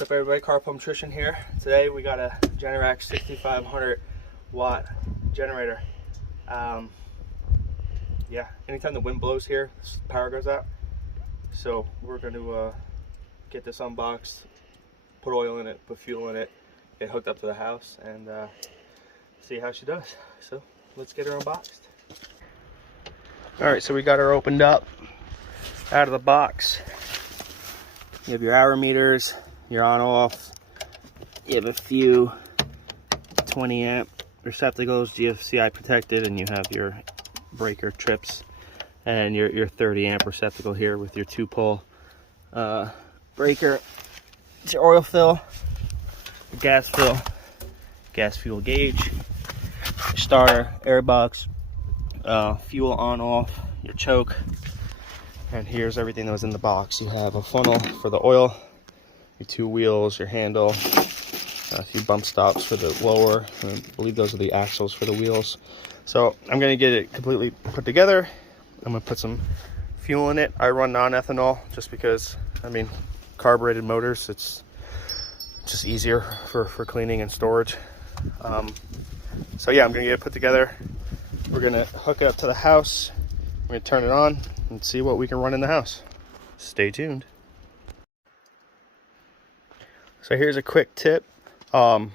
What's up everybody, Car Pump Nutrition here. Today we got a Generac 6500 watt generator. Yeah, anytime the wind blows here, power goes out. So we're going to get this unboxed, put oil in it, put fuel in it, get hooked up to the house, and see how she does. So let's get her unboxed. Alright, so we got her opened up out of the box. You have your hour meters, your on off, you have a few 20 amp receptacles, GFCI protected, and you have your breaker trips and your 30 amp receptacle here with your 2-pole breaker. It's your oil fill, your gas fill, gas fuel gauge, your starter, air box, fuel on off, your choke, and here's everything that was in the box. You have a funnel for the oil, your 2 wheels, your handle, a few bump stops for the lower, I believe those are the axles for the wheels. So I'm going to get it completely put together. I'm going to put some fuel in it. I run non-ethanol just because, I mean, carbureted motors, it's just easier for cleaning and storage. So yeah, I'm going to get it put together. We're going to hook it up to the house. We're going to turn it on and see what we can run in the house. Stay tuned. So here's a quick tip. When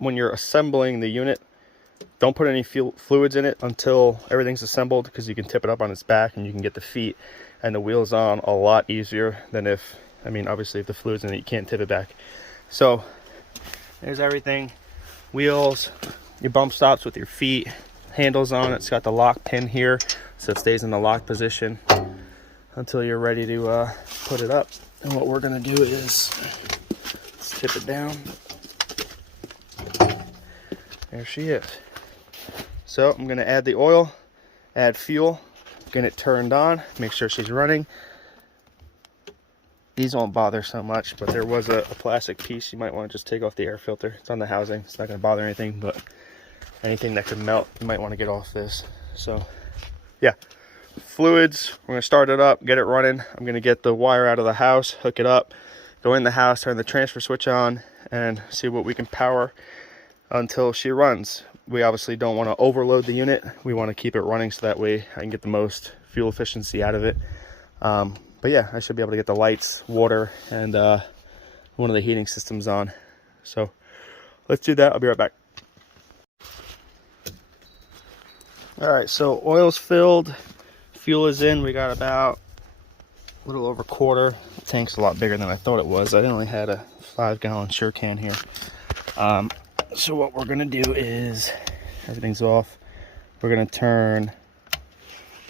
you're assembling the unit, don't put any fluids in it until everything's assembled, because you can tip it up on its back and you can get the feet and the wheels on a lot easier than if, I mean, obviously if the fluid's in it, you can't tip it back. So there's everything. Wheels, your bump stops with your feet, handles on. It's got the lock pin here, so it stays in the lock position until you're ready to put it up. And what we're gonna do is let's tip it down. There she is. So I'm gonna add the oil, add fuel, get it turned on, make sure she's running. These won't bother so much, but there was a plastic piece you might want to just take off the air filter. It's on the housing, it's not gonna bother anything, but anything that could melt, you might want to get off this. So yeah, fluids, we're gonna start it up, get it running. I'm gonna get the wire out of the house, hook it up, go in the house, turn the transfer switch on, and see what we can power until she runs. We obviously don't want to overload the unit. We want to keep it running so that way I can get the most fuel efficiency out of it. But yeah, I should be able to get the lights, water, and one of the heating systems on. So let's do that. I'll be right back. All right, so oil's filled, fuel is in. We got about a little over a quarter. The tank's a lot bigger than I thought it was. I only had a 5-gallon sure can here. So what we're gonna do is, everything's off. We're gonna turn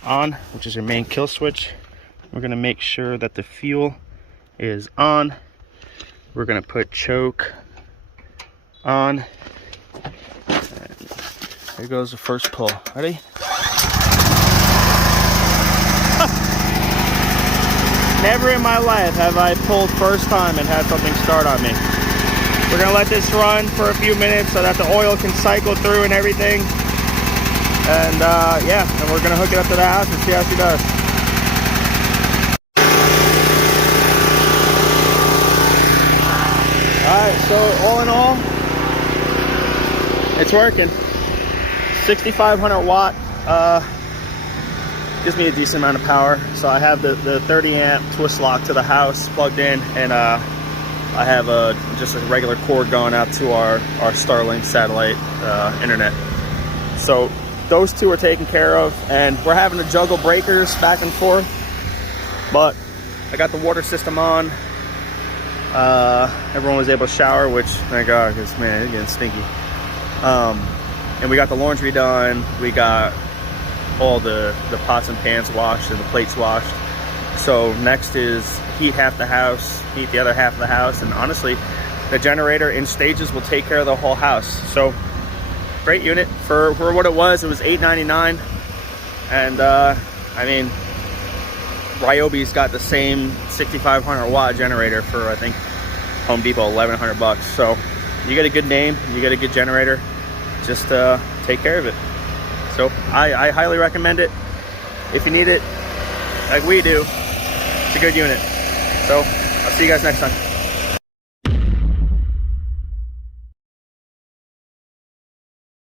on, which is your main kill switch. We're gonna make sure that the fuel is on. We're gonna put choke on. And here goes the first pull. Ready? Never in my life have I pulled first time and had something start on me. We're gonna let this run for a few minutes so that the oil can cycle through and everything. And yeah, and we're gonna hook it up to the house and see how she does. Alright, so all in all, it's working. 6500 watt, gives me a decent amount of power. So I have the 30 amp twist lock to the house plugged in, and I have just a regular cord going out to our Starlink satellite internet. So those two are taken care of, and we're having to juggle breakers back and forth. But I got the water system on. Everyone was able to shower, which thank God, because man, it's getting stinky. And we got the laundry done. We got all the pots and pans washed and the plates washed. So next is heat half the house, heat the other half of the house, and honestly, the generator in stages will take care of the whole house. So great unit for what it was. It was $8.99, and I mean, Ryobi's got the same 6500 watt generator for I think Home Depot, $1,100. So you get a good name, you get a good generator. Just take care of it. So I highly recommend it if you need it, like we do. It's a good unit. So I'll see you guys next time.